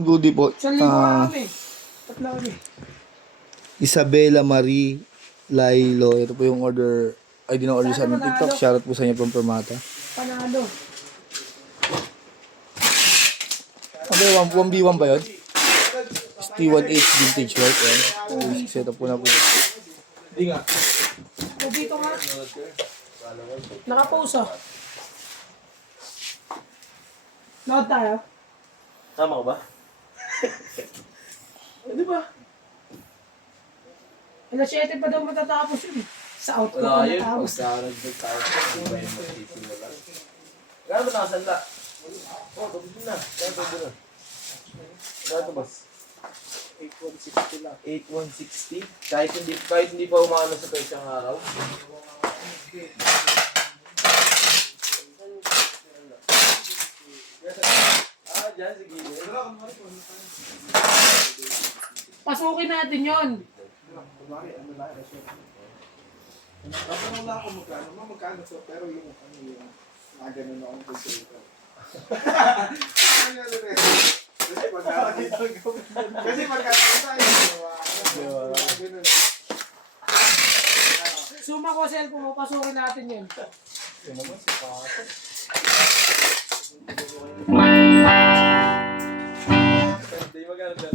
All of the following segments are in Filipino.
Goodie po. Isang linggo kami. Tatlo kami. Isabella Marie Lailo. Ito po yung order. Ay, di na order sa aming TikTok. Shoutout po sa inyo from Permata. Panalo. Okay, 1v1 ba yun? T1H Vintage White. Yan. Set up po na po. Hindi nga. O dito nga. Nakapause ah. Load tayo. Tama ko ba? Di ba? Alas 7 pa daw matatapos yun. Sa output Wala na yun. natapos. Pag sa nag-tayo, hindi ba yung magsisimula? Gano'n ba nakasanda? Oo, tapos na. Gano'n na. Gano'n boss? 8160 lang. 8160? Kahit hindi pa umano sa isang araw. Dyan, sige. Pasukin natin yon. Kunwari, ano na, resume. Tapos na ako magkano to, pero yung ano yung nagano na akong consider. Kasi magkano tayo. Ganun. Suma ko cellphone mo, pasukin natin yun. Yun naman si Pato. Hindi magano dyan.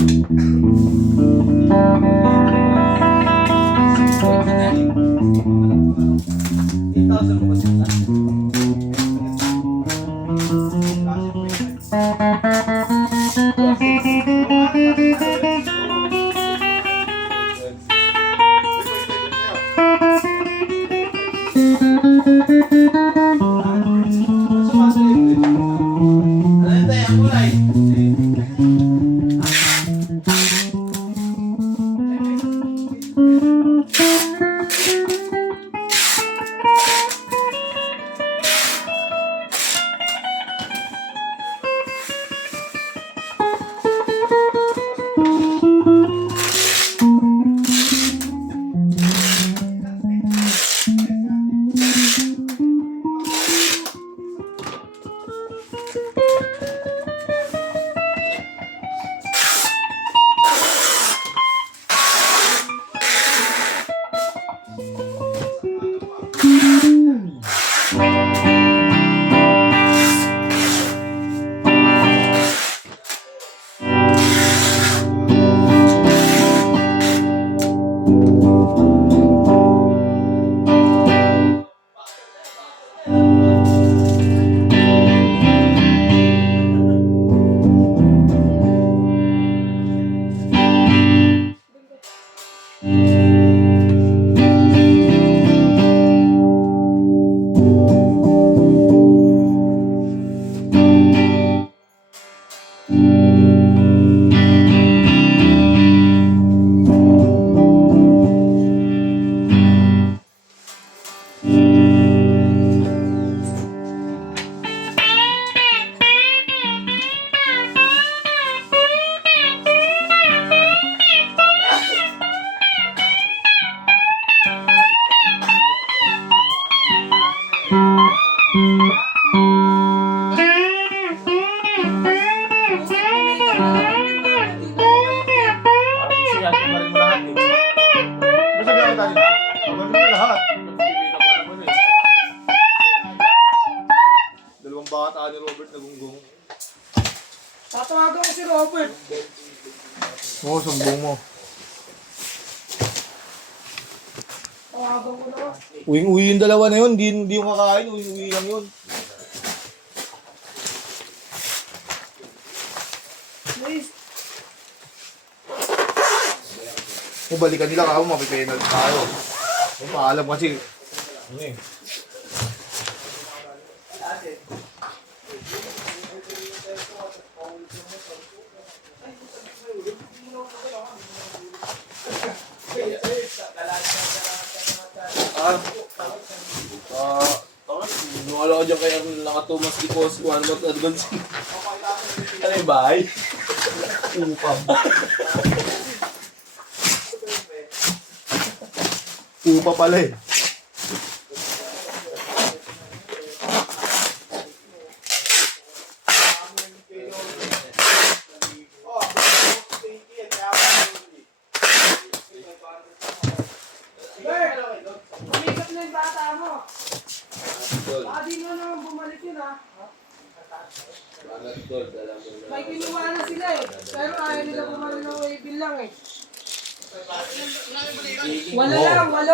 Dalawang bata ni Robert nagunggong. Tatawagan ko si Robert. Oo, sumbong mo. Tawagan ko na. Uwing-uwi yung dalawa na yun, hindi yung kakain, uwing-uwi lang yun. Please. Kung balikan nila ka, mapipenalty tayo. Kung paalam kasi, ano eh. Nung ko dyan kay Arnold, nakatumas di ko si Juan Mat Advance. Ano yung bahay? Upam. Upa pala eh. Gold. Baka di nga naman bumalik yun ha. Banat Gold, alam mo na. May kinuha na sila eh. Pero ayaw nila bumalik ng waybill lang eh. Wala lang, 8.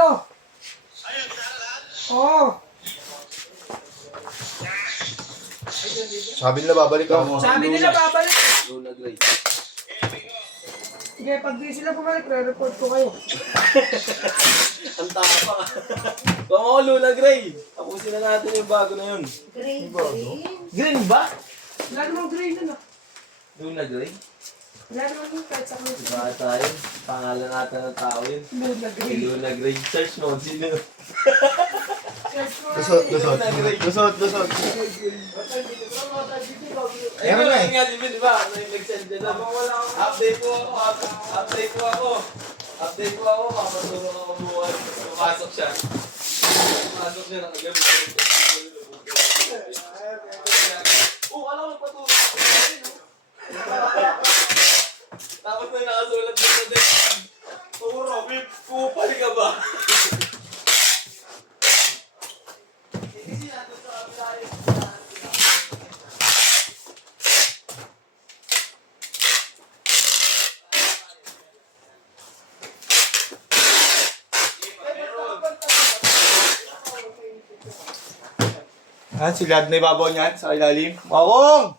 Oo. Sabi nila babalik ako. Sabi nila babalik. Luna Gray. Sige, pag di sila bumalik, re-report ko kayo. Ang tapang. Kung ako Luna Gray, tapusin na natin yung bago na yun. Green. Green ba? Wala namang green nun ah. Luna Gray? Wala naman yun kahit sa mga Diba tayo? Pangalan natin ng tao yun. Luna Si green. Luna Gray. Search mo, sino? Search ko nga Lusot, eh. lusot. Lusot, lusot. Ayun Meron na eh. nga, di ba? Ano yung nag-send dyan lang? Update ko ako. Update ko ako. Update ko ako. Makapatulong ako buwan. Pumasok siya. Pumasok siya ng agabi. Alam ko nagpatulong. Tapos na nakasulat dito din. Robin, kupal ka ba? Hindi natin sa kabila. Si Lad na ibabaw niyan sa ilalim. Makong!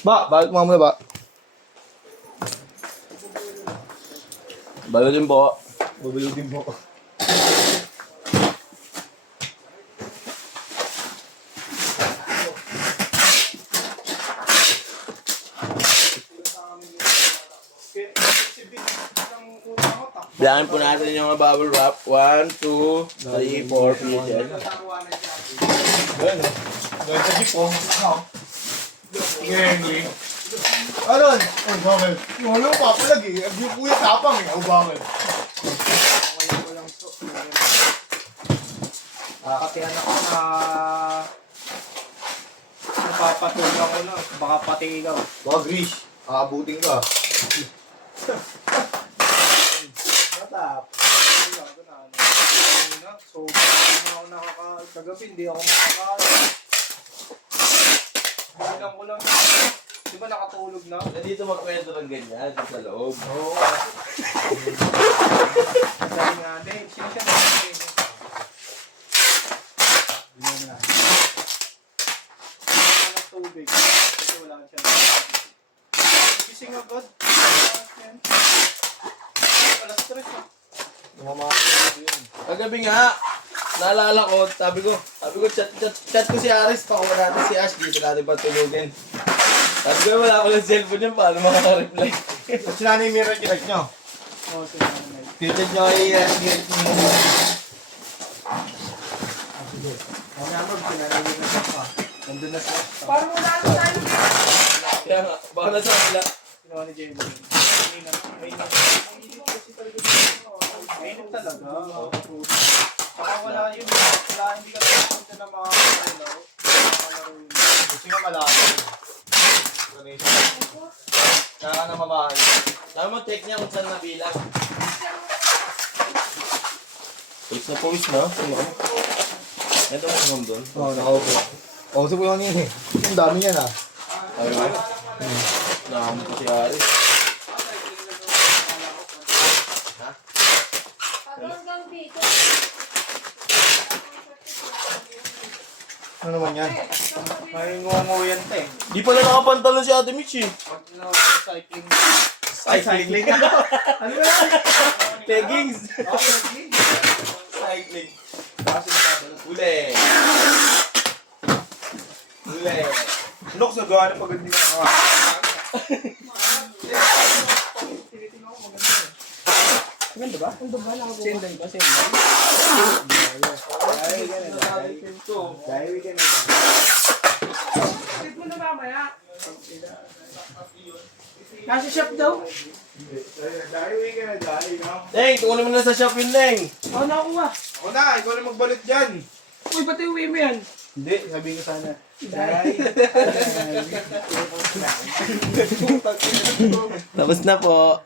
Balik mo muna ba? Balot yung po. Babalugin mo. Bilangin po natin yung mga bubble wrap. 1, 2, 3, 4 pieces. Ayan o. Gawin sa jeep o. Yengi. Aron? Ay, bakit? Wala ko papalag eh. Yung kuya tapang eh. O bakit? Pati anak ko na napapatulong ko na. Baka pati ikaw. Baka Grish. Aabutin ka. Matap. So, hindi ako kagabi, hindi ako makakain. Bilang ko lang. Di ba nakatulog na? Nandito magkwento ng ganyan sa loob. Oo. Sabi nga, hindi. Sino siya nakakain? Hindi na. Wala ng tubig. Kasi wala siya nakakain. Gising agad. Yan. Alas 3 na. Kagabi nga, naalala ko, sabi ko, chat ko si Aris, pakuha natin si Ash, dito natin patulogin. Sabi ko, wala ko ng cellphone yun, paano makaka-reply? At sila na yung mirror direct nyo. Oo, sila na. Filtered nyo ay direct nyo. Kaya mo, pinanagin na siya pa. Nandun na siya. Parang wala na tayo. Kaya nga, baka nasa kanila. Ginawa ni Jamie. Mainit talaga. Saka wala yun. Wala, hindi ka pupunta na mga kailaw. Gusto nyo malapit. Kaya ka na mamahal. Sabi mo, check niya kung saan nabilang. Pawis na pawis na. Ito ang sumam doon. Oo, nakaupo. Kausap ko lang yun eh. Ang dami yan ah. Sabi mo, nakamot ko si Aris. Hanggang dito. Ano naman yan? May ngunguyan pa eh. Di pala nakapantalon si Ate Mitch eh. Pag cycling. Cycling. Ano ba yan? Leggings. Oh, cycling. Cycling. Kasi nababalo. Uli. Uli. Look, sa gawa na pagod din ako. Maganda ba? Ang duga na ako. Senday ba? Senday? Dahil ka na. Dahil ka na. Trip mo na mamaya. Kasi shop daw. Dahil ka na. Dahil ka. Neng, kukunin mo na sa shop yun, Neng. Ako nakuha. Ako na, ikaw na magbalot dyan. Uy, ba't uwi mo yan? Hindi, sabihin ko sana. Dahil. Tapos na po.